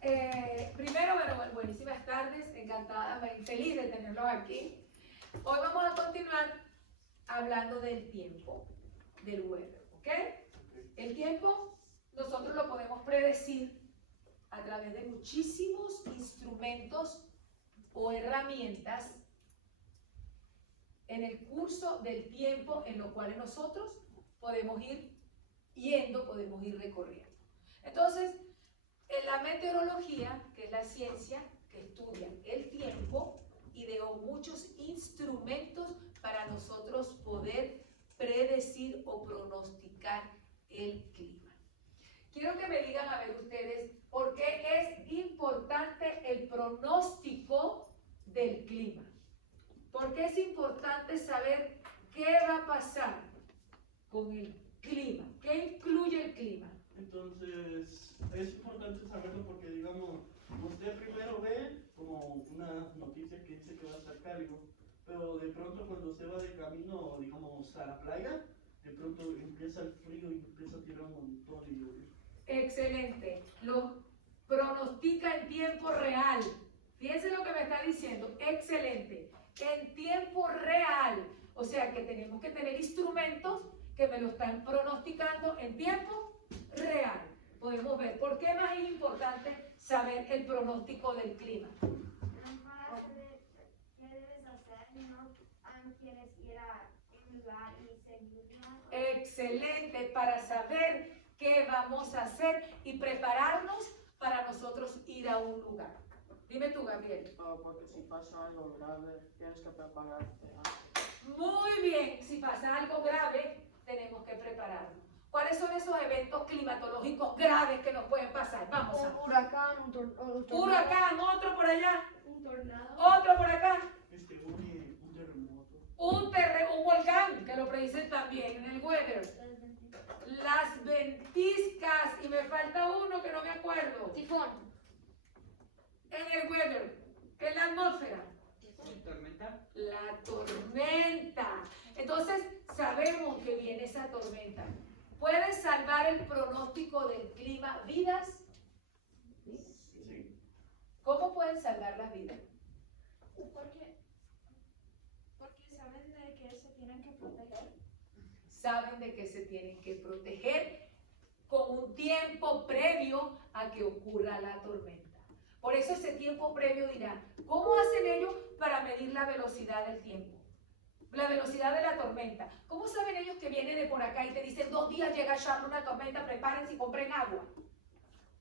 Primero, bueno, buenísimas tardes, encantada, feliz de tenerlos aquí. Hoy vamos a continuar hablando del tiempo, del weather, ¿ok? El tiempo nosotros lo podemos predecir a través de muchísimos instrumentos o herramientas en el curso del tiempo en los cuales nosotros podemos ir yendo, podemos ir recorriendo. Entonces, en la meteorología, que es la ciencia que estudia el tiempo, ideó muchos instrumentos para nosotros poder predecir o pronosticar el clima. Quiero que me digan, a ver ustedes, ¿por qué es importante el pronóstico del clima? ¿Por qué es importante saber qué va a pasar con el clima? ¿Qué incluye el clima? Entonces, es importante saberlo porque, digamos, usted primero ve como una noticia que dice que va a estar cálido, pero de pronto cuando se va de camino, digamos, a la playa, de pronto empieza el frío y empieza a tirar un montón de lluvia. Excelente. Lo pronostica en tiempo real. Fíjense lo que me está diciendo. Excelente. En tiempo real. O sea que tenemos que tener instrumentos que me lo están pronosticando en tiempo real. Podemos ver por qué más es importante saber el pronóstico del clima. Para saber qué debes hacer, no quieres ir a un lugar y seguirla. Excelente, para saber qué vamos a hacer y prepararnos para nosotros ir a un lugar. Dime tú, Gabriel. Porque si pasa algo grave, tienes que prepararte. Muy bien, si pasa algo grave, tenemos que prepararnos. ¿Cuáles son esos eventos climatológicos graves que nos pueden pasar? Vamos a ver. Un huracán, un tornado. Huracán, otro por allá, Un tornado. otro por acá. Un terremoto. Un volcán, que lo predicen también en el weather. Las ventiscas, y me falta uno que no me acuerdo. Tifón. En el weather, en la atmósfera. ¿Tormenta? La tormenta. Entonces, sabemos que viene esa tormenta. ¿Puede salvar el pronóstico del clima vidas? Sí. ¿Cómo pueden salvar las vidas? Porque saben de que se tienen que proteger. Saben de que se tienen que proteger con un tiempo previo a que ocurra la tormenta. Por eso ese tiempo previo dirá, ¿cómo hacen ellos para medir la velocidad del tiempo? La velocidad de la tormenta. ¿Cómo saben ellos que viene de por acá y te dicen 2 días llega a Charlotte una tormenta, prepárense y compren agua?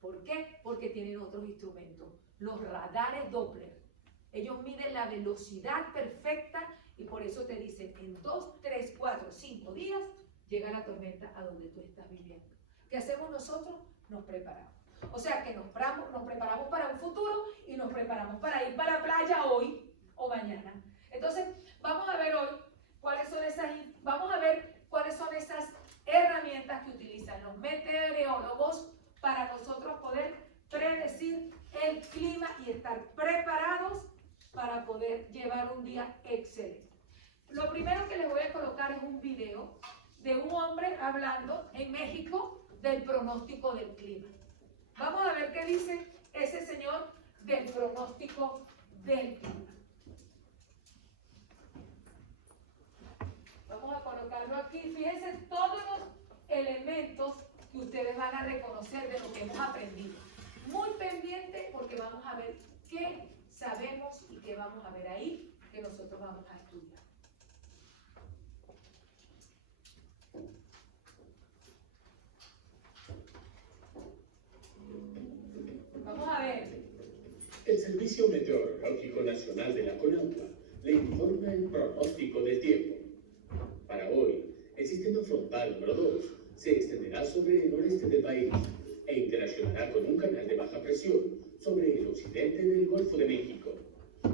¿Por qué? Porque tienen otros instrumentos. Los radares Doppler. Ellos miden la velocidad perfecta y por eso te dicen en 2, 3, 4, 5 días llega la tormenta a donde tú estás viviendo. ¿Qué hacemos nosotros? Nos preparamos. O sea que nos preparamos para un futuro y nos preparamos para ir para la playa hoy o mañana. Entonces, vamos a ver hoy cuáles son esas herramientas que utilizan los meteorólogos para nosotros poder predecir el clima y estar preparados para poder llevar un día excelente. Lo primero que les voy a colocar es un video de un hombre hablando en México del pronóstico del clima. Vamos a ver qué dice ese señor del pronóstico del clima. Vamos a colocarlo aquí. Fíjense todos los elementos que ustedes van a reconocer de lo que hemos aprendido. Muy pendiente porque vamos a ver qué sabemos y qué vamos a ver ahí que nosotros vamos a estudiar. Vamos a ver. El Servicio Meteorológico Nacional de la CONAUPA le informa el pronóstico del tiempo. Para hoy, el sistema frontal número 2 se extenderá sobre el noreste del país e interaccionará con un canal de baja presión sobre el occidente del Golfo de México,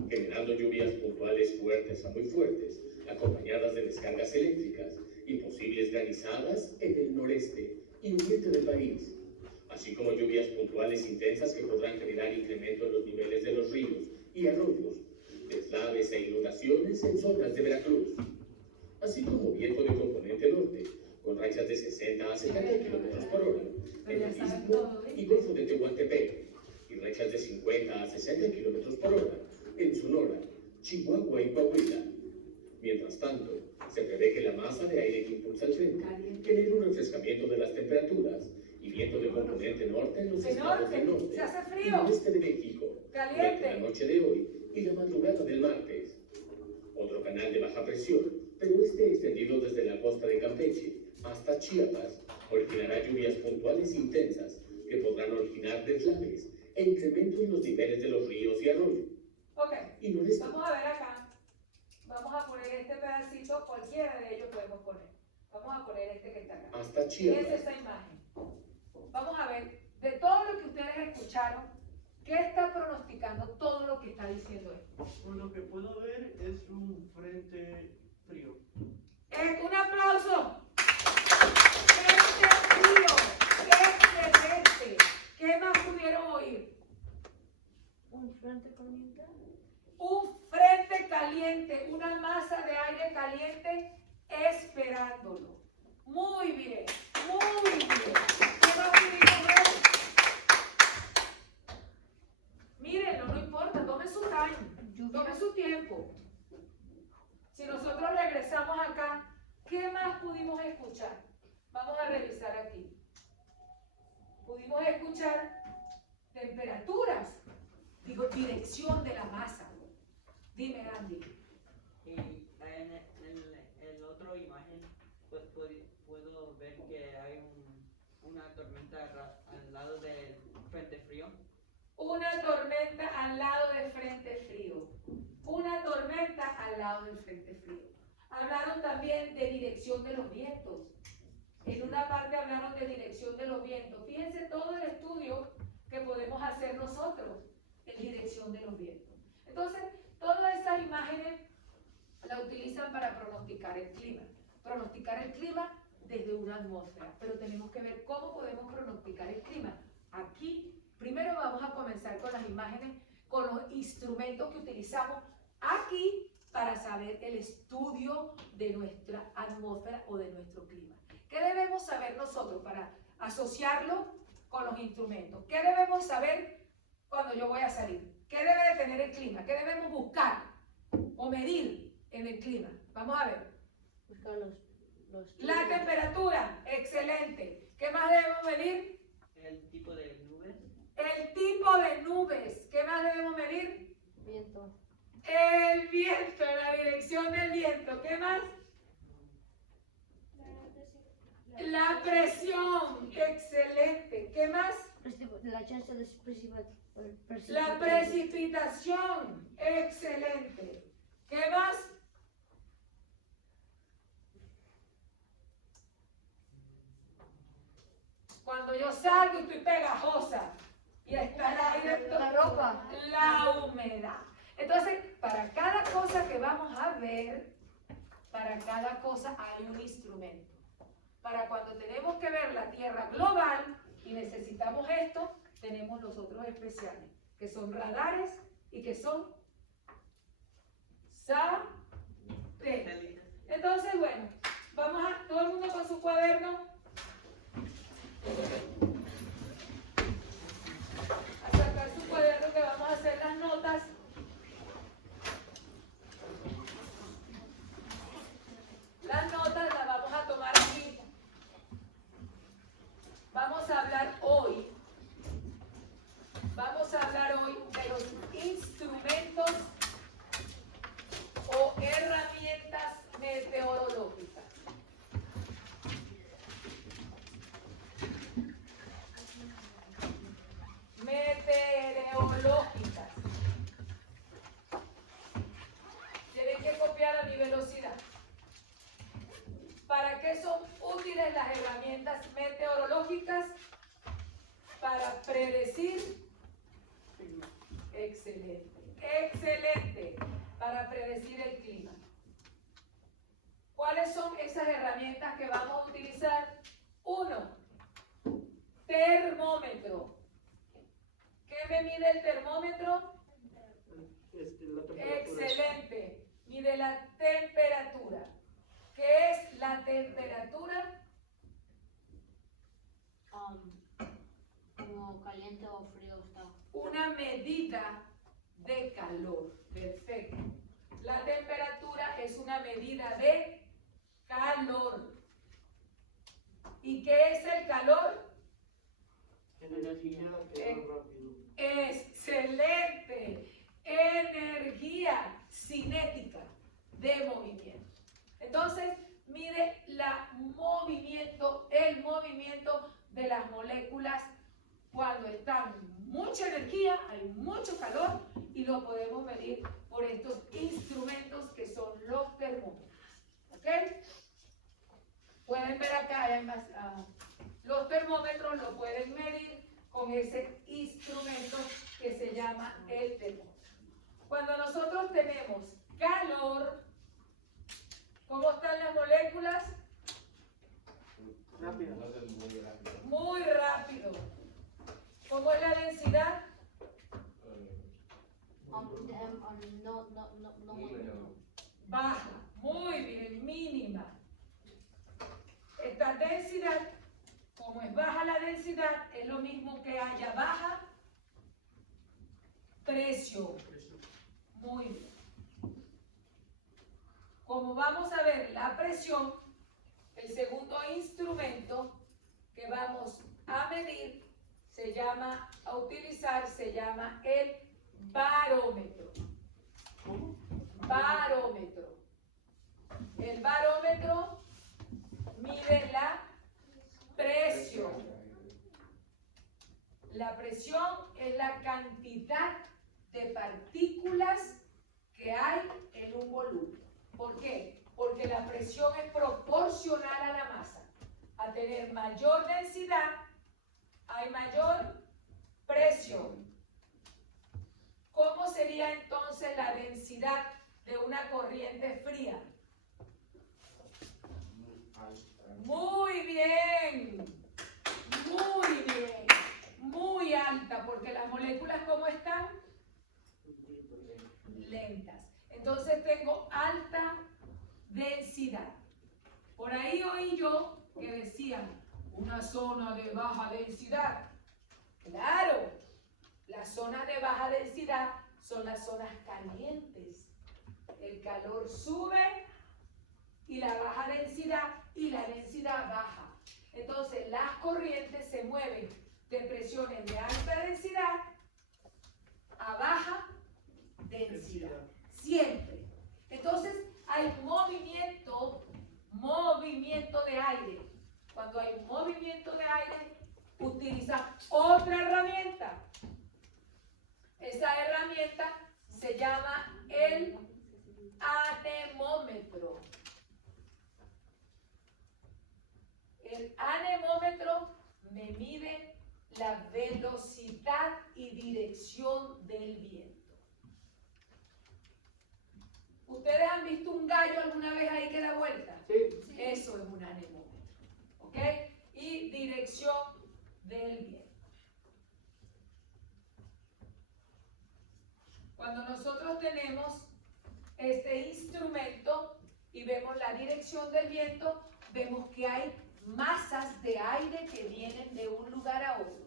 generando lluvias puntuales fuertes a muy fuertes, acompañadas de descargas eléctricas y posibles granizadas en el noreste y oriente del país, así como lluvias puntuales intensas que podrán generar incremento en los niveles de los ríos y arroyos, deslaves e inundaciones en zonas de Veracruz, así como viento de componente norte, con rachas de 60 a 70 km por hora en el Istmo y Golfo de Tehuantepec, y rachas de 50 a 60 kilómetros por hora en Sonora, Chihuahua y Coahuila. Mientras tanto, se prevé que la masa de aire que impulsa el frente genere un refrescamiento de las temperaturas y viento de componente norte en los estados del norte se hace y frío, noreste de México durante la caliente. noche de hoy y la madrugada del martes. Otro canal de baja presión, pero extendido desde la costa de Campeche hasta Chiapas, originará lluvias puntuales intensas que podrán originar deslaves e incremento en los niveles de los ríos y arroyos. Ok, Y noreste. vamos a ver acá. Vamos a poner este pedacito, cualquiera de ellos podemos poner. Vamos a poner este que está acá. Hasta Es Chiapas. esta imagen. Vamos a ver, de todo lo que ustedes escucharon, ¿qué está pronosticando todo lo que está diciendo él? Por lo que puedo ver, es un frente frío. Un aplauso. Frente frío. Excelente. ¿Qué más pudieron oír? Un frente caliente. Un frente caliente, una masa de aire caliente esperándolo. Muy bien, muy bien. ¿Qué más pudimos ver? Mírenlo, no importa, tomen su time, tomen su tiempo. Si nosotros regresamos acá, ¿qué más pudimos escuchar? Vamos a revisar aquí. Pudimos escuchar temperaturas, digo, dirección de la masa. Dime, Andy. Y en el otro imagen pues puedo ver que hay una tormenta al lado del frente frío. Una tormenta al lado del frente frío. Una tormenta al lado del frente frío. Hablaron también de dirección de los vientos. En una parte hablaron de dirección de los vientos. Fíjense todo el estudio que podemos hacer nosotros en dirección de los vientos. Entonces, todas estas imágenes la utilizan para pronosticar el clima. Pronosticar el clima desde una atmósfera. Pero tenemos que ver cómo podemos pronosticar el clima. Aquí, primero vamos a comenzar con las imágenes, con los instrumentos que utilizamos aquí para saber el estudio de nuestra atmósfera o de nuestro clima. ¿Qué debemos saber nosotros para asociarlo con los instrumentos? ¿Qué debemos saber cuando yo voy a salir? ¿Qué debe de tener el clima? ¿Qué debemos buscar o medir en el clima? Vamos a ver. Buscar los La temperatura, excelente. ¿Qué más debemos medir? El tipo de nubes. El tipo de nubes. ¿Qué más debemos medir? viento. El viento, la dirección del viento. ¿Qué más? La presión, excelente. ¿Qué más? La chance de La precipitación, excelente. ¿Qué más? Cuando yo salgo y estoy pegajosa y está el aire, La ropa. la humedad. Entonces, para cada cosa que vamos a ver, para cada cosa hay un instrumento. Para cuando tenemos que ver la Tierra global y necesitamos esto, tenemos los otros especiales, que son radares y que son satélites. Entonces, bueno, vamos a, todo el mundo con su cuaderno, a sacar su cuaderno que vamos a hacer las notas. Las notas las vamos a tomar aquí. Vamos a hablar hoy de los instrumentos o herramientas meteorológicas. Meteorológicas. Tienen que copiar a mi velocidad. ¿Para qué son útiles las herramientas meteorológicas? Para predecir. Excelente, excelente. Para predecir el clima. ¿Cuáles son esas herramientas que vamos a utilizar? 1. Termómetro. ¿Qué me mide el termómetro? La temperatura. Excelente. Mide la temperatura. ¿Qué es la temperatura? Como caliente o frío está. Una una medida de calor. Perfecto. La temperatura es una medida de calor. ¿Y qué es el calor? Energía que va rápido. Excelente. Energía cinética de movimiento. Entonces, mire el movimiento de las moléculas cuando están mucha energía, hay mucho calor y lo podemos medir por estos instrumentos que son los termómetros. ¿Ok? Pueden ver acá, además, los termómetros lo pueden medir con ese instrumento que se llama el termómetro. Cuando nosotros tenemos calor, ¿cómo están las moléculas? Rápido. Muy rápido. ¿Cómo es la densidad? No. Baja. Muy bien, mínima. Esta densidad, como es baja la densidad, es lo mismo que haya baja presión. Muy bien. Como vamos a ver la presión, el segundo instrumento que vamos a medir se llama el barómetro. Barómetro. El barómetro mide la presión. La presión es la cantidad de partículas que hay en un volumen. ¿Por qué? Porque la presión es proporcional a la masa. A tener mayor densidad, hay mayor presión. ¿Cómo sería entonces la densidad de una corriente fría? Muy bien, muy alta, porque las moléculas, ¿cómo están? Lentas. Entonces tengo alta densidad. Por ahí oí yo que decían una zona de baja densidad. Claro, las zonas de baja densidad son las zonas calientes. El calor sube y la baja densidad y la densidad baja. Entonces las corrientes se mueven de presiones de alta densidad a baja densidad. Siempre. Entonces hay movimiento de aire. Cuando hay movimiento de aire, utiliza otra herramienta. Esa herramienta se llama el anemómetro. El anemómetro me mide la velocidad y dirección del viento. ¿Ustedes han visto un gallo alguna vez ahí que da vuelta? Sí. Eso es un anemómetro. ¿Ok? Y dirección del viento. Cuando nosotros tenemos este instrumento y vemos la dirección del viento, vemos que hay masas de aire que vienen de un lugar a otro.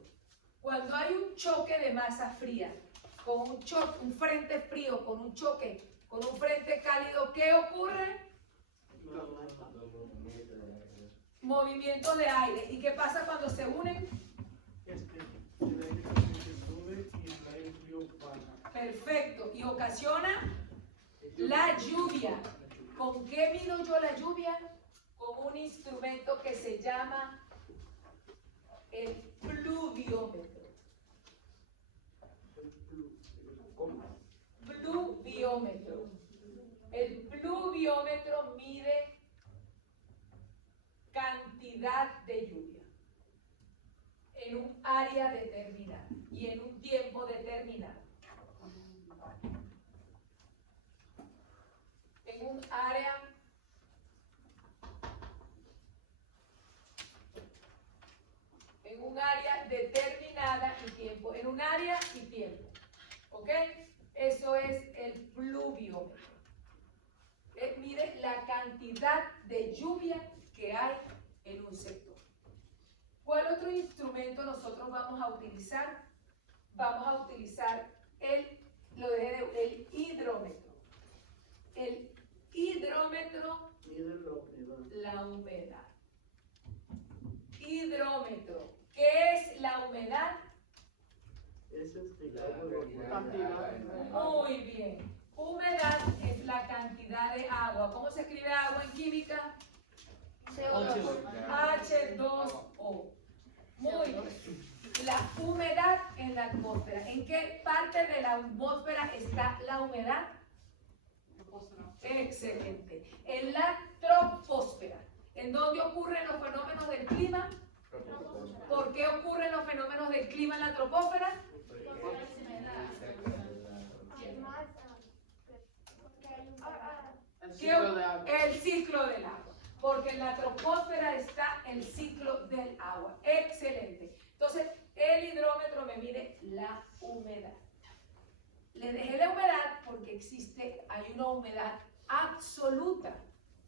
Cuando hay un choque de masa fría, con un frente frío, con un choque, con un frente cálido, ¿qué ocurre? Movimiento de aire. ¿Y qué pasa cuando se unen? El aire caliente sube y el aire frío baja. Perfecto. Y ocasiona la lluvia. ¿Con qué mido yo la lluvia? Con un instrumento que se llama el pluviómetro. Pluviómetro. El pluviómetro mide cantidad de lluvia en un área determinada y en un tiempo determinado. En un área determinada y tiempo, en un área y tiempo. ¿Ok? Eso es el pluviómetro. Mide la cantidad de lluvia que hay en un sector. ¿Cuál otro instrumento nosotros vamos a utilizar? vamos a utilizar el hidrómetro. El hidrómetro, Mide la humedad. la humedad. Hidrómetro. ¿Qué es la humedad? Es cantidad. Muy bien. Humedad es la cantidad de agua. ¿Cómo se escribe agua en química? H2O. Muy bien. La humedad en la atmósfera. ¿En qué parte de la atmósfera está la humedad? Excelente. En la troposfera. ¿En dónde ocurren los fenómenos del clima? ¿Por qué ocurren los fenómenos del clima en la troposfera? Hay más, porque hay un El ¿Qué ciclo de agua. El ciclo del agua. Porque en la troposfera está el ciclo del agua. Excelente. Entonces, el hidrómetro me mide la humedad. Le dejé la humedad porque hay una humedad absoluta,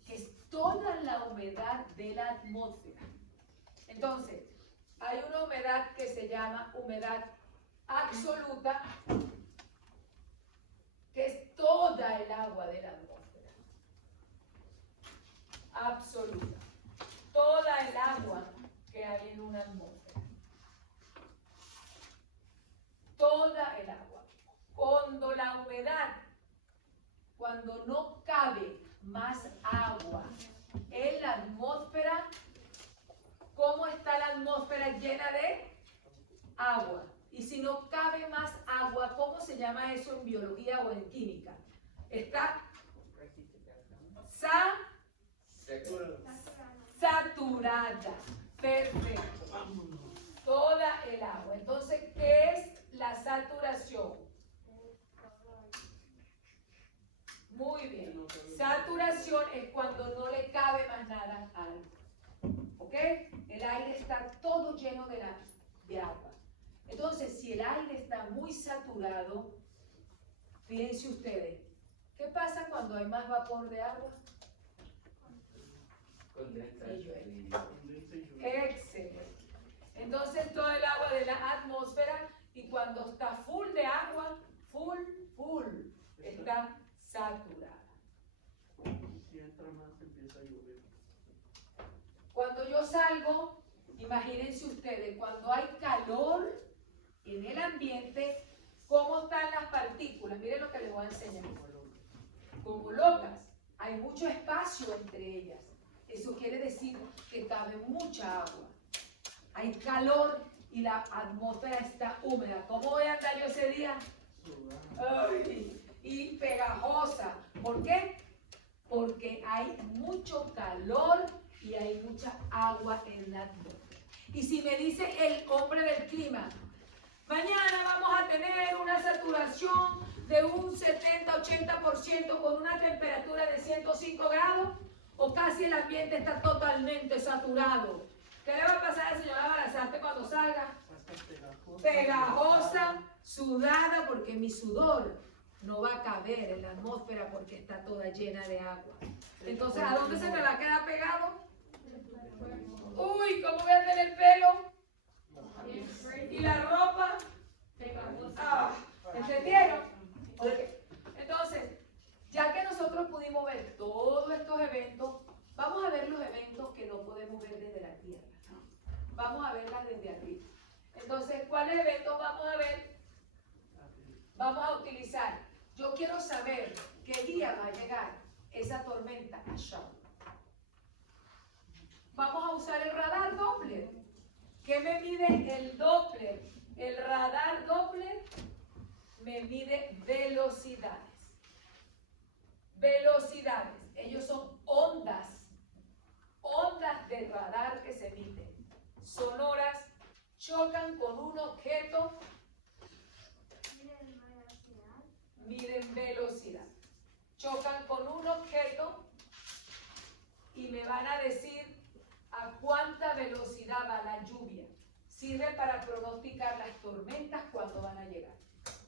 que es toda la humedad de la atmósfera. Entonces, hay una humedad que se llama humedad absoluta, que es toda el agua de la atmósfera. Absoluta. Toda el agua que hay en una atmósfera. Toda el agua. Cuando la humedad, cuando no cabe más agua en la atmósfera, ¿cómo está la atmósfera llena de agua? Y si no cabe más agua, ¿cómo se llama eso en biología o en química? Está saturada. Perfecto. Toda el agua. Entonces, ¿qué es la saturación? Muy bien. Saturación es cuando no le cabe más nada a algo. ¿Ok? El aire está todo lleno de agua. Entonces, si el aire está muy saturado, fíjense ustedes, ¿qué pasa cuando hay más vapor de agua? Excelente. Entonces, todo el agua de la atmósfera, y cuando está full de agua, full, está saturada. Si entra más, empieza a llover. Cuando yo salgo, imagínense ustedes, cuando hay calor en el ambiente, ¿cómo están las partículas? Miren lo que les voy a enseñar. Como locas. Hay mucho espacio entre ellas. Eso quiere decir que cabe mucha agua. Hay calor y la atmósfera está húmeda. ¿Cómo voy a andar yo ese día? Ay, y pegajosa. ¿Por qué? Porque hay mucho calor y hay mucha agua en la atmósfera. Y si me dice el hombre del clima, mañana vamos a tener una saturación de un 70-80% con una temperatura de 105 grados, o casi el ambiente está totalmente saturado. ¿Qué le va a pasar al señor Abarazarte cuando salga? Pegajosa, sudada, porque mi sudor no va a caber en la atmósfera porque está toda llena de agua. Entonces, ¿a dónde se me va a quedar pegado? Uy, ¿cómo voy a tener el pelo? ¿Y la ropa? Ah, ¿entendieron? Okay. Entonces, ya que nosotros pudimos ver todos estos eventos, vamos a ver los eventos que no podemos ver desde la Tierra. Vamos a verlas desde arriba. Entonces, ¿cuáles eventos vamos a ver? Vamos a utilizar. Yo quiero saber qué día va a llegar esa tormenta a Shaw. Vamos a usar el radar Doppler. ¿Qué me mide el Doppler? El radar Doppler me mide velocidades. Velocidades. Ellos son ondas. Ondas de radar que se emiten. Sonoras, chocan con un objeto, miden velocidad. Chocan con un objeto y me van a decir a cuánta velocidad va la lluvia. Sirve para pronosticar las tormentas cuando van a llegar.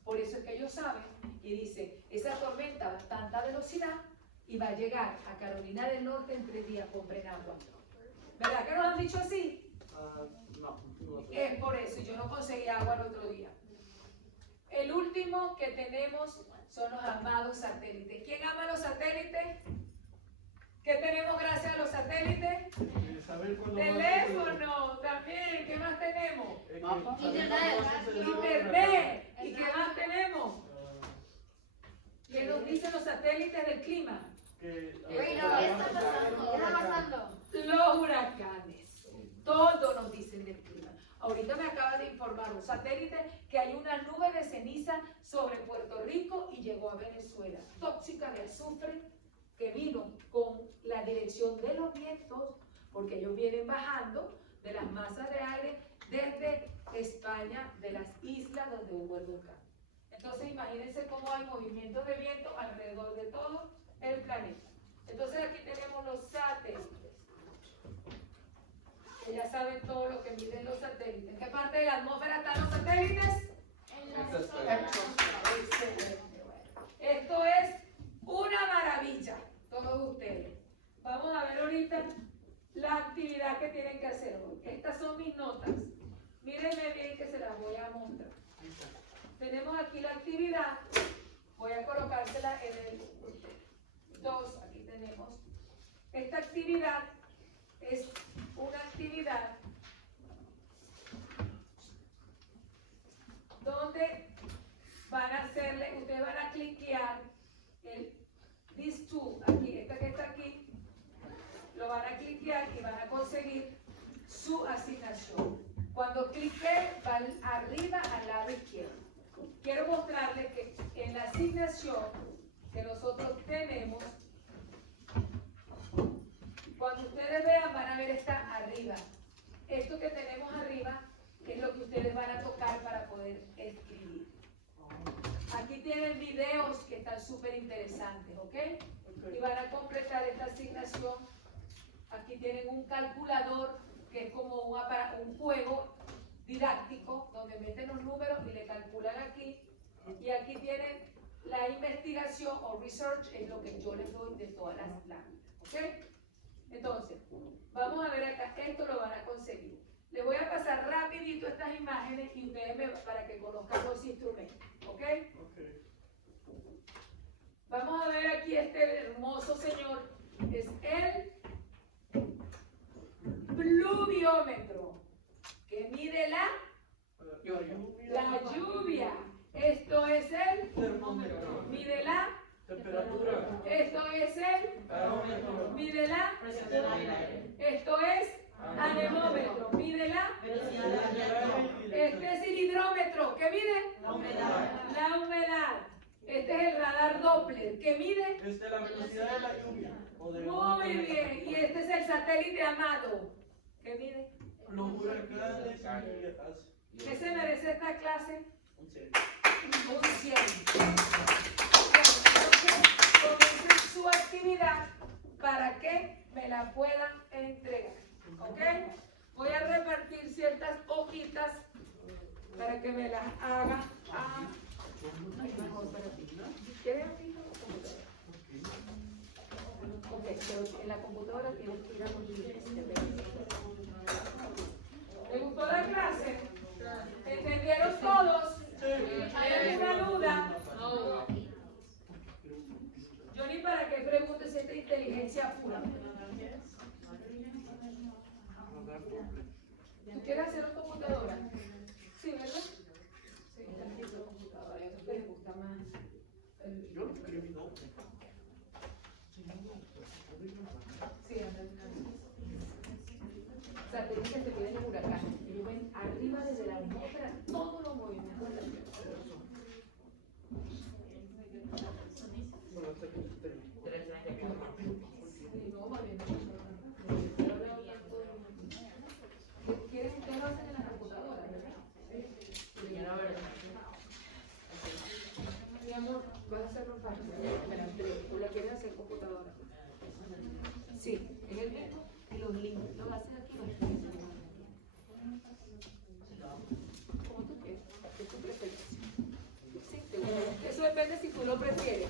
Por eso es que ellos saben y dicen, esa tormenta va a tanta velocidad y va a llegar a Carolina del Norte en 3 días, compren agua. ¿Verdad que nos han dicho así? No. Es por eso, yo no conseguí agua el otro día. el último que tenemos son los amados satélites. ¿Quién ama los satélites? ¿Qué tenemos gracias a los satélites? Saber cuándo Teléfono también. ¿Qué más tenemos? Internet. Internet. ¿Y qué más tenemos? ¿Qué nos dicen los satélites del clima? ¿Qué está pasando? ¿Qué está pasando? Los huracanes. Todo nos dicen del clima. Ahorita me acaba de informar un satélite que hay una nube de ceniza sobre Puerto Rico y llegó a Venezuela, tóxica de azufre, que vino con la dirección de los vientos, porque ellos vienen bajando de las masas de aire desde España, de las islas donde hubo el volcán. Entonces imagínense cómo hay movimientos de viento alrededor de todo el planeta. Entonces aquí tenemos los satélites. Que ya saben todo lo que miden los satélites. ¿En qué parte de la atmósfera están los satélites? En la Excelente. Esto es una maravilla, todos ustedes. Vamos a ver ahorita la actividad que tienen que hacer hoy. Estas son mis notas. Mírenme bien que se las voy a mostrar. Tenemos aquí la actividad. Voy a colocársela en el 2. Aquí tenemos. Esta actividad es una actividad donde van a hacerle, ustedes van a cliquear el this to, aquí, esta que está aquí, lo van a cliquear y van a conseguir su asignación. Cuando clique, van arriba al lado izquierdo. Quiero mostrarles que en la asignación que nosotros tenemos, cuando ustedes vean, van a ver esta arriba. Esto que tenemos arriba es lo que ustedes van a tocar para poder escribir. Aquí tienen videos que están súper interesantes, ¿ok? Y van a completar esta asignación. Aquí tienen un calculador que es como un juego didáctico donde meten los números y le calculan aquí. Y aquí tienen la investigación o research, es lo que yo les doy de todas las láminas, ¿ok? Entonces, vamos a ver acá, esto lo van a conseguir. Les voy a pasar rapidito estas imágenes y ustedes para que conozcan los instrumentos, ¿ok? Vamos a ver aquí este hermoso señor, es el pluviómetro, que mide la lluvia. Esto es el termómetro, mide la temperatura. Esto es el barómetro, mide la presión del aire. Esto es anemómetro, mide la velocidad del viento. Este es el hidrómetro, ¿qué mide? La humedad. La humedad. Este es el radar Doppler, ¿qué mide? La velocidad de la lluvia. Muy bien. Y este es el satélite Amado, ¿qué mide? Los huracanes y ¿Qué se merece esta clase? un 100. Un 100. Entonces, comiencen su actividad para que me la puedan entregar. ¿Ok? Voy a repartir ciertas hojitas para que me las haga. Mejor para ti. ¿Quieres aquí? Ok, pero en la computadora tienes que ir a los libros. ¿Les gustó la clase? ¿Entendieron todos? ¿Hay alguna duda? Yo ni para qué preguntes esta inteligencia pura. ¿Tú quieres hacer una computadora? Sí, ¿verdad? Sí, la computadora. Yo sé que les gusta más. Yo lo escribí, ¿no? Sí, satélites que se piden los huracanes. Ellos ven arriba desde la atmósfera todos los movimientos de la Tierra. Sí, no, más bien. ¿Quieres que ustedes lo hacen en la computadora, verdad? Mi amor, vas a hacerlo fácil. ¿Tú la quieres hacer en computadora? Sí, es el mismo. Y los links, los haces aquí. Como tú quieras, es tu preferencia. Sí, eso depende si tú lo prefieres.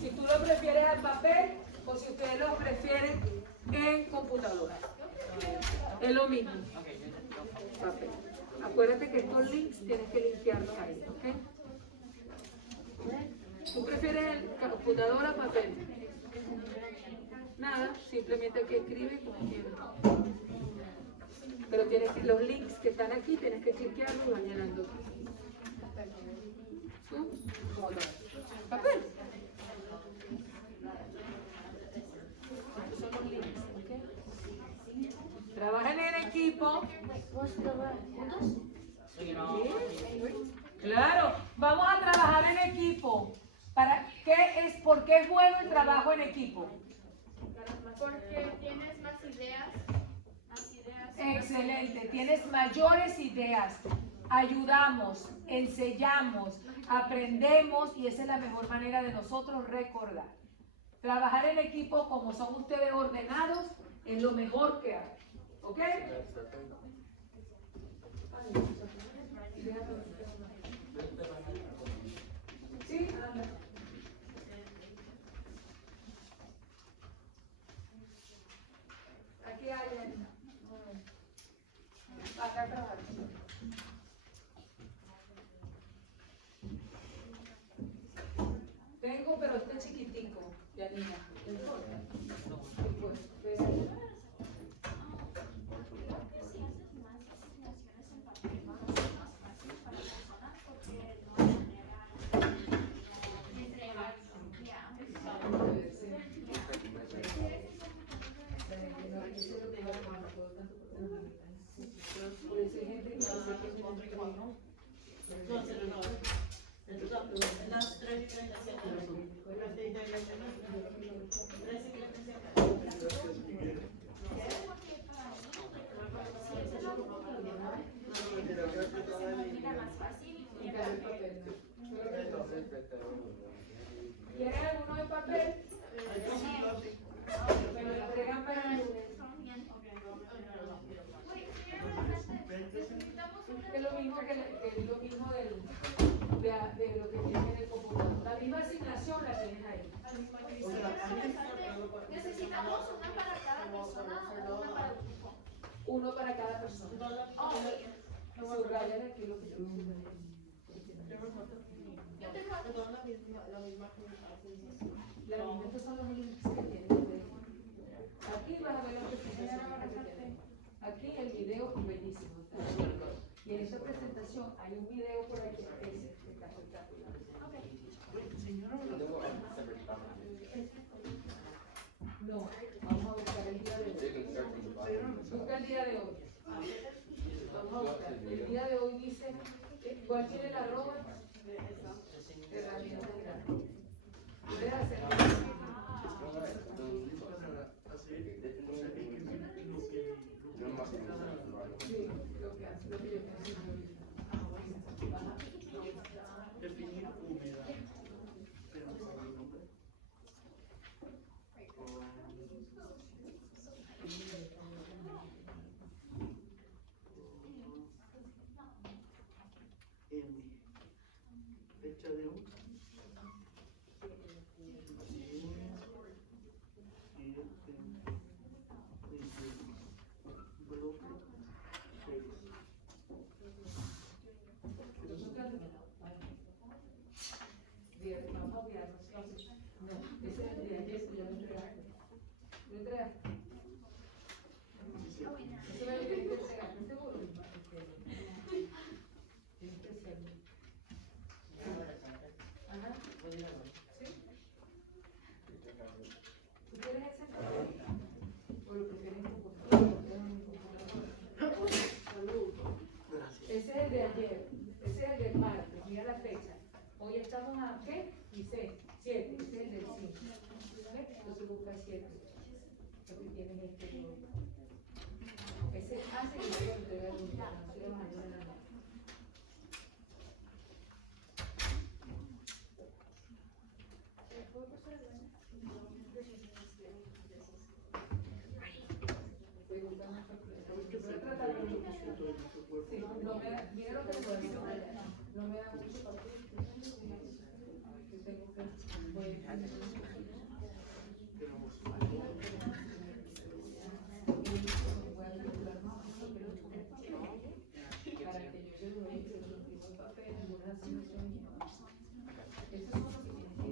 Si tú lo prefieres al papel o si ustedes lo prefieren en computadora. Es lo mismo. Papel. Acuérdate que estos links tienes que limpiarlos ahí, ¿ok? ¿Tú prefieres el computadora o papel? Nada, simplemente aquí escribe como quieras. Pero tienes que, los links que están aquí, tienes que chequearlos y van llenando. ¿Tú? Papel. Estos son los links, ¿ok? Trabajan en equipo. ¿Vamos a trabajar juntos? ¿Sí? Claro, vamos a trabajar en equipo. ¿Por qué es bueno el trabajo en equipo? Porque tienes más ideas. Excelente, tienes mayores ideas. Ayudamos, enseñamos, aprendemos y esa es la mejor manera de nosotros recordar. Trabajar en equipo como son ustedes ordenados es lo mejor que hay. ¿Ok? Sí, anda. Aquí hay acá trabajar. Tengo, pero este chiquitico, Yanina. ¿No importa? Sí, pues, ve. ¿Quieren alguno de papel? Me lo entregan para el lunes. Es lo mismo de lo que tienen en el computador. La misma asignación la tienes ahí. Necesitamos una para cada persona o una para el grupo. Uno para cada persona. Subrayan aquí lo que yo Yo tengo estos son los links que tienen. Aquí vas a ver la presentación. Aquí el video es bellísimo. Y en esta presentación hay un video por aquí que está espectacular. No, vamos a buscar el día de hoy. Busca el día de hoy. Vamos a buscar. El día de hoy dice, ¿cuál tiene la arroba? Herramientas grandes. Puedes hacer. Sí, lo que hace, lo que yo pienso. Definir humedad. Pero no sabe el nombre. Fecha de hoy. 7, Vamos a olvidarnos. No, ese es el de ayer, ya lo entregaste. ¿Lo entregaste? Eso me lo tienes que entregar, ¿estás seguro? Tienes que hacerlo. Ajá. ¿Sí? ¿Tú quieres ese? ¿O lo prefieres con computador? Salud. Ese es el de ayer, ese es el del martes, mira la fecha. Hoy estamos a ¿qué? 7, ese es el del 5. Entonces busca 7. Lo que tienes este. Ese hace que yo lo entregue al grupo, no se lo mando de nada. Sí, no me da, mira lo que le voy a decir. No me da mucho papel. Yo tengo que para que yo se lo dé, pero no tengo el papel, alguna asignación. Eso es lo que tienes que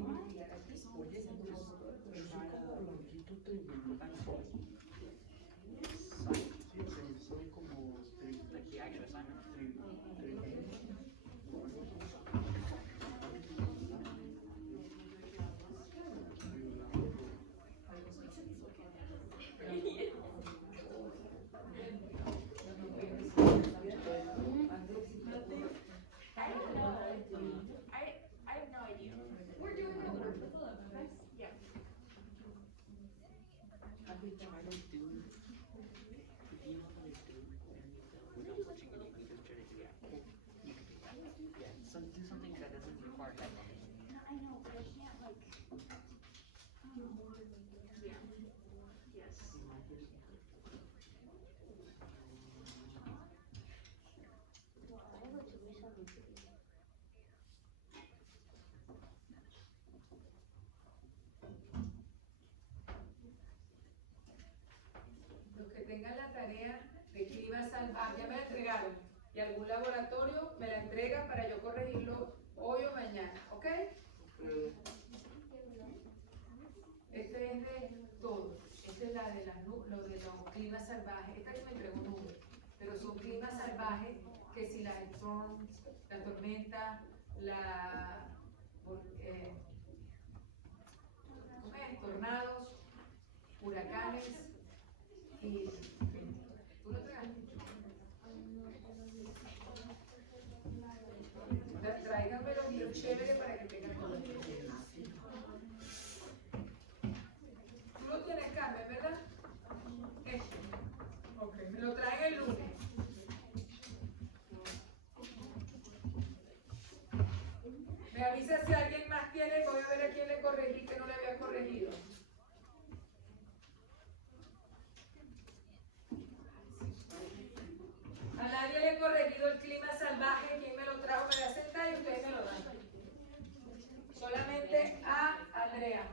So do something that doesn't require that. I know, but I can't like. Los que tengan la tarea de clima salvaje, ya me la entregaron. Y algún laboratorio me la entrega para yo corregirlo hoy o mañana, ¿ok? Este es de todos. Esta es la de lo de los climas salvajes. Esta que me entregó un número. Pero son climas salvajes que si la storm, la tormenta, ¿cómo es? Tornados, huracanes y tú lo tragaste. Tráiganmelo bien chévere para que tengan todo. Tú lo tienes, Carmen, ¿verdad? Este. Ok, me lo traen el lunes. Me avisa si alguien más tiene, voy a ver a quién le corregí que no le había corregido. A nadie le he corregido el clima salvaje. ¿Quién me lo trajo? Me voy a sentar y ustedes me lo dan. Solamente a Andrea.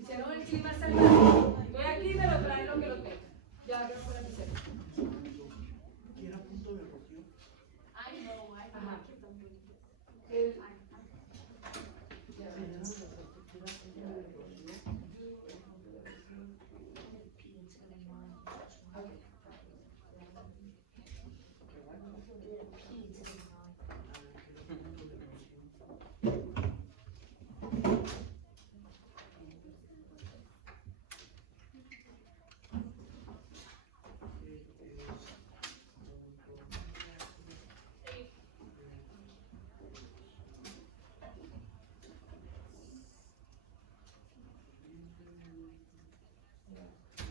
Hicieron el clima salvaje. Estoy aquí, me lo traen lo que lo tengan. Ya que no pueden hacer. Aquí era punto de rocío. Ajá. El, ya.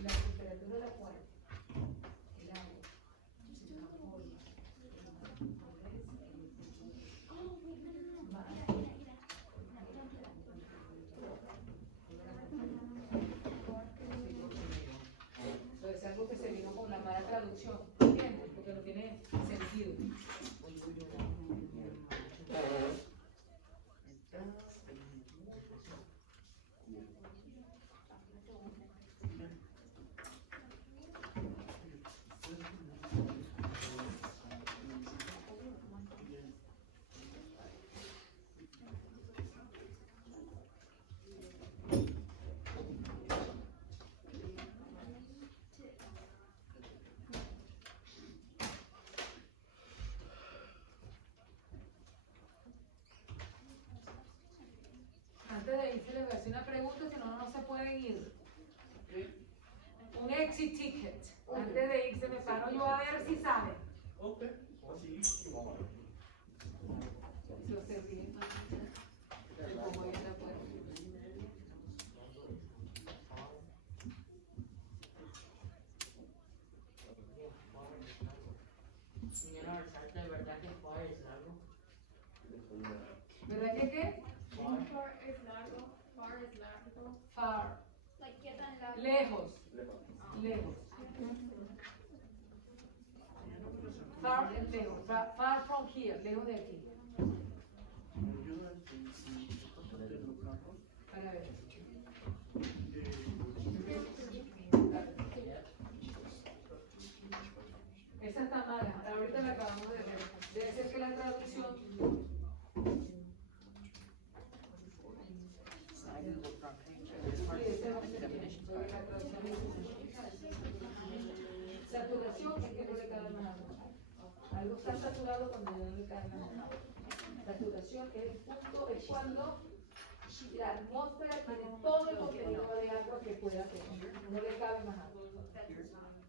La temperatura de la fuente, el agua, la forma, eso es algo que se vino con la mala traducción, ¿entiendes? Porque no tiene sentido. Antes de irse les voy a hacer una pregunta, si no se pueden ir. Un exit ticket. Antes de irse me paro yo a ver si saben. Ok, facilísimo. Si os serví, le pongo ahí en la puerta. Señora Barzalta, ¿de verdad que FAR es largo? ¿Verdad que qué? Far es largo, far es largo. Far. Like, ¿qué tan largo? Lejos. Lejos. Far es lejos. Far from here. Lejos de aquí. Me ayuda si esta parte de los carros. Para ver. Esa está mala. Ahorita la acabamos de ver. Debe ser que la traducción. Saturación es que no le cabe más agua. Algo está saturado cuando no le cabe más agua. Saturación es el punto, es cuando la atmósfera tiene todo el contenido de agua que pueda tener. No le cabe más agua.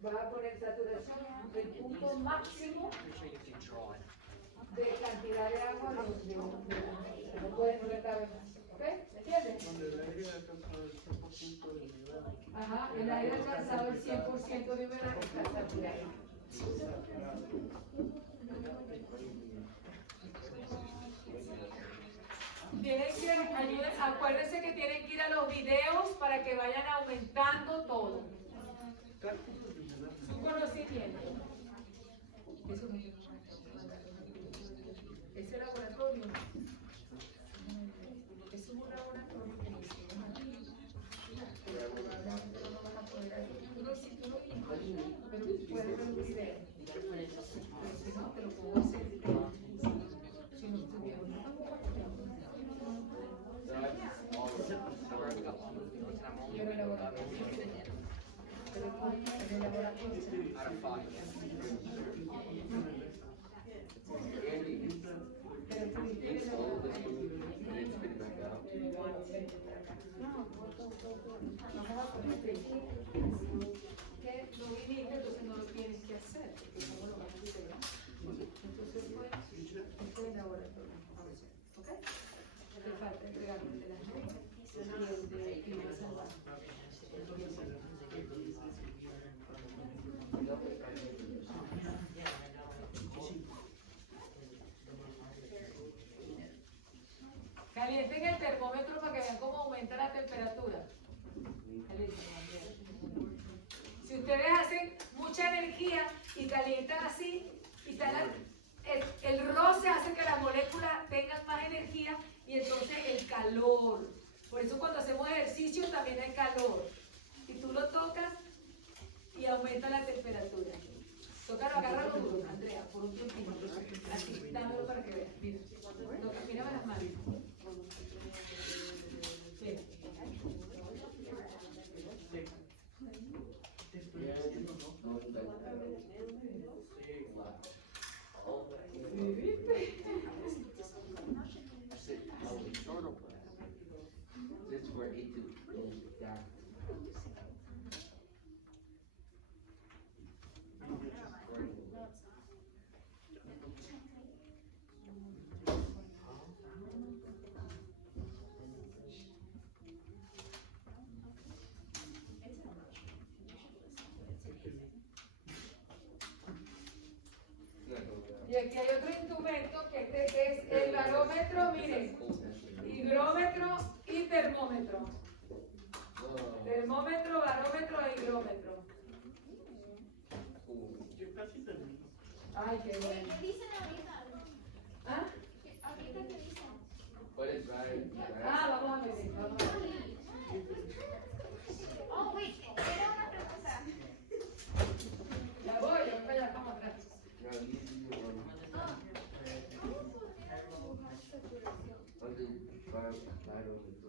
Vas a poner saturación, el punto máximo de cantidad de agua no le cabe más. ¿Ok? ¿Me entiendes? Donde el aire alcanza el 100% de humedad. Ajá, el aire ha alcanzado el 100% de humedad, está saturado. Tienen que ayuden, acuérdense que tienen que ir a los videos para que vayan aumentando todo. Su conocimiento. Ese laboratorio. Es un laboratorio que hicimos aquí. No vas a poder hacer. Tú lo hiciste, pero puedes ver un video. Pero si no, te lo puedo hacer. Si no estuviera. Pero el laboratorio. Pero el laboratorio. Que no viniste, entonces no lo tienes que hacer, porque no lo vas a hacer, ¿no? Entonces, pues, este es el laboratorio. ¿Ok? Te falta entregarme de las reglas y el de clima salvaje. Calienten el termómetro para que vean cómo aumenta la temperatura. Si ustedes hacen mucha energía y calientan así, y el roce hace que las moléculas tengan más energía y entonces el calor. Por eso cuando hacemos ejercicio también hay calor. Y tú lo tocas y aumenta la temperatura. Tócalo, agárralo duro, Andrea, por un tiempito. Así, dámelo para que veas. Mira, mírame las manos. Mira. Y aquí hay otro instrumento que este es el barómetro, miren, higrómetro y termómetro. Termómetro, barómetro e higrómetro. Yo casi termino. Ay, qué bueno. ¿Qué dicen ahorita? ¿Ah? ¿Ahorita qué dicen? Vamos a ver, vamos a ver. Oh, wait, era una pregunta. Ya voy para allá, vamos atrás.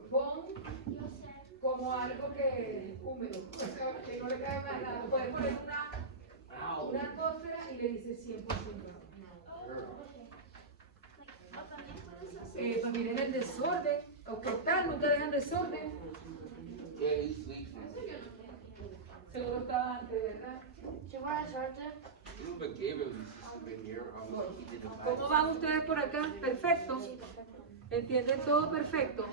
Pon como algo que húmedo, que no le cae más nada. Puedes poner una atmósfera y le dices 100%. Para miren el desorden, o qué tal, nunca dejan desorden. Seguro estaba antes, ¿verdad? ¿Cómo van ustedes por acá? Perfecto. ¿Entienden todo perfecto?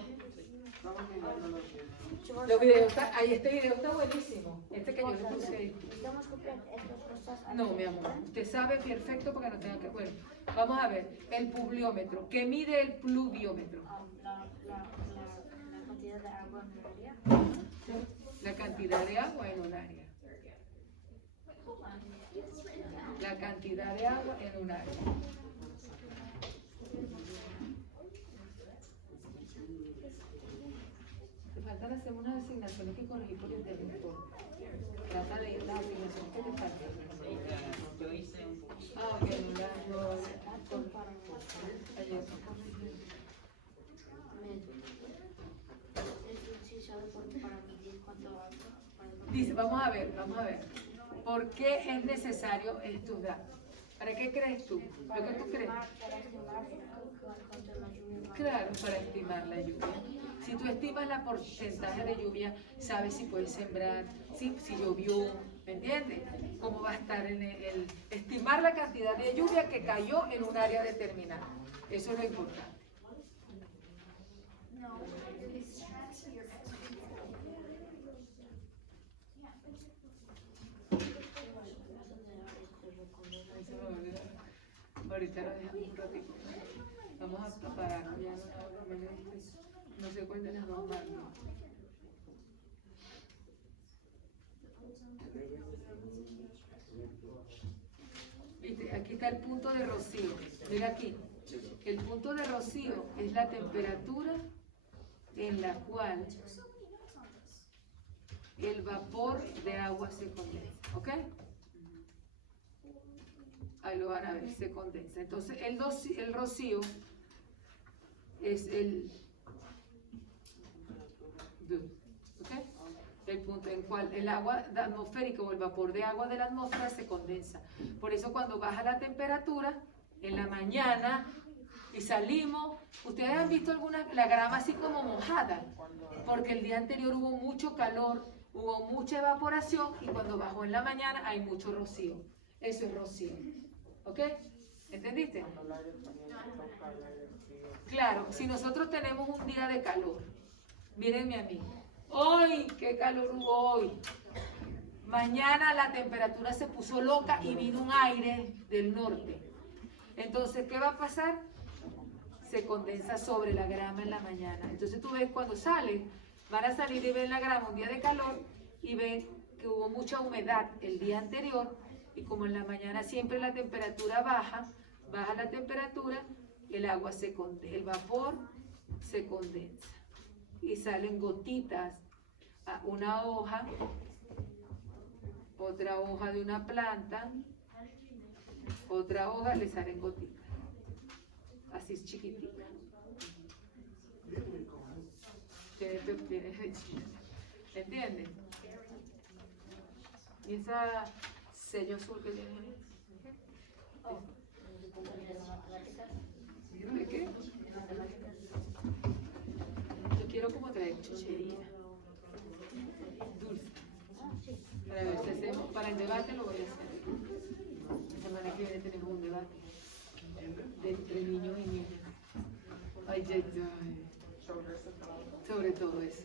Los videos, ahí este video está buenísimo. Este que yo le puse ahí. No, mi amor, usted sabe perfecto porque no tenga que. Bueno, vamos a ver. El pluviómetro. ¿Qué mide el pluviómetro? La cantidad de agua en un área. La cantidad de agua en un área. Te faltan hacer unas asignaciones que corregir por internet. Trata de ir las asignaciones que te faltan. Yo hice un poco. Ah, ok, ayer. Dice, vamos a ver. ¿Por qué es necesario estudiar? ¿Para qué crees tú? ¿Lo que tú crees? Claro, para estimar la lluvia. Si tú estimas la porcentaje de lluvia, sabes si puedes sembrar, si llovió, ¿me entiendes? ¿Cómo va a estar estimar la cantidad de lluvia que cayó en un área determinada? Eso es lo importante. Ahorita lo dejamos un ratito. Vamos a parar, ya no sé cuál de las dos más. Viste, aquí está el punto de rocío. Mira aquí. El punto de rocío es la temperatura en la cual el vapor de agua se condensa. ¿Ok? Ahí lo van a ver, se condensa. Entonces, el rocío es el ¿ok? El punto en cual el agua atmosférica o el vapor de agua de la atmósfera se condensa. Por eso cuando baja la temperatura, en la mañana, y salimos, ustedes han visto la grama así como mojada, porque el día anterior hubo mucho calor, hubo mucha evaporación, y cuando bajó en la mañana hay mucho rocío. Eso es rocío. ¿Ok? ¿Entendiste? Claro, si nosotros tenemos un día de calor, mírenme a mí. ¡Ay, qué calor hubo hoy! Mañana la temperatura se puso loca y vino un aire del norte. Entonces, ¿qué va a pasar? Se condensa sobre la grama en la mañana. Entonces tú ves cuando salen, van a salir y ven la grama un día de calor y ven que hubo mucha humedad el día anterior y como en la mañana siempre la temperatura baja la temperatura, el agua se condensa, el vapor se condensa y salen gotitas a una hoja, otra hoja de una planta, otra hoja le salen gotitas, así es chiquitita. ¿Entiendes? Y esa sello azul que tiene ahí. ¿De qué? Yo quiero como traer chuchería. Dulce. Para ver si hacemos, para el debate lo voy a hacer. La semana que viene tenemos un debate de entre niños y niñas. Ay, sobre todo eso.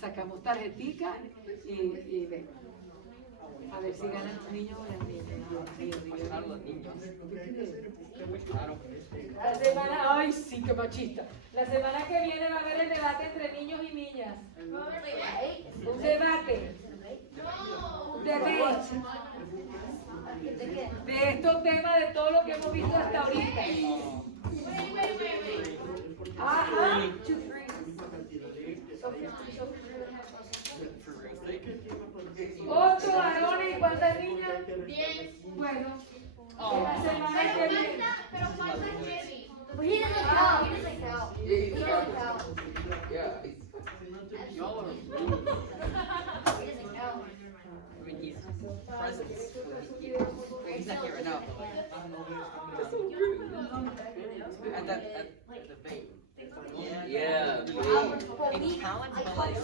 Sacamos tarjetica y ven. A ver si ganan los niños o las niñas. Los niños. La semana, ay sí, qué machista. La semana que viene va a haber el debate entre niños y niñas. Un debate. De estos temas, de todo lo que hemos visto hasta ahorita. Ajá. 8 varones y ¿cuántas niñas? 10. Bueno, la semana que viene. Pero falta Jerry. But he doesn't count. He doesn't count. He doesn't count. Yeah. Y'all are rude. He doesn't count. I mean, he's present. He's not here right now, but like, at the debate. Yeah. In talent, but like,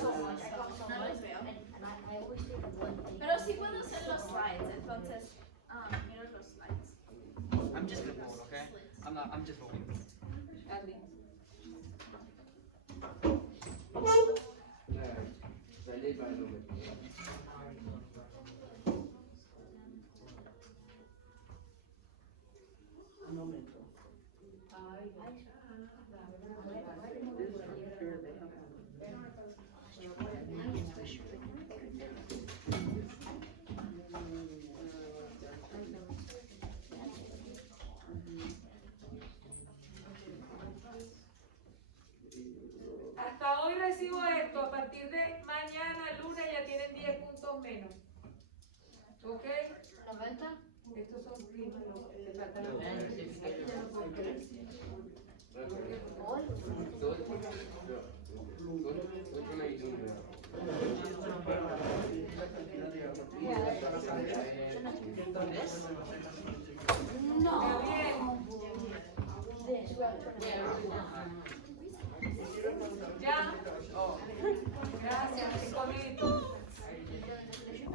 Pero sí puedo hacer los slides, entonces, mira los slides. I'm just gonna vote, okay? I'm just voting. Andy. Un momento. Hasta hoy recibo esto, a partir de mañana, lunes, ya tienen 10 puntos menos. ¿Ok? 90. Estos son primas, te faltan los Which one are you doing now? La cantidad de agua. This?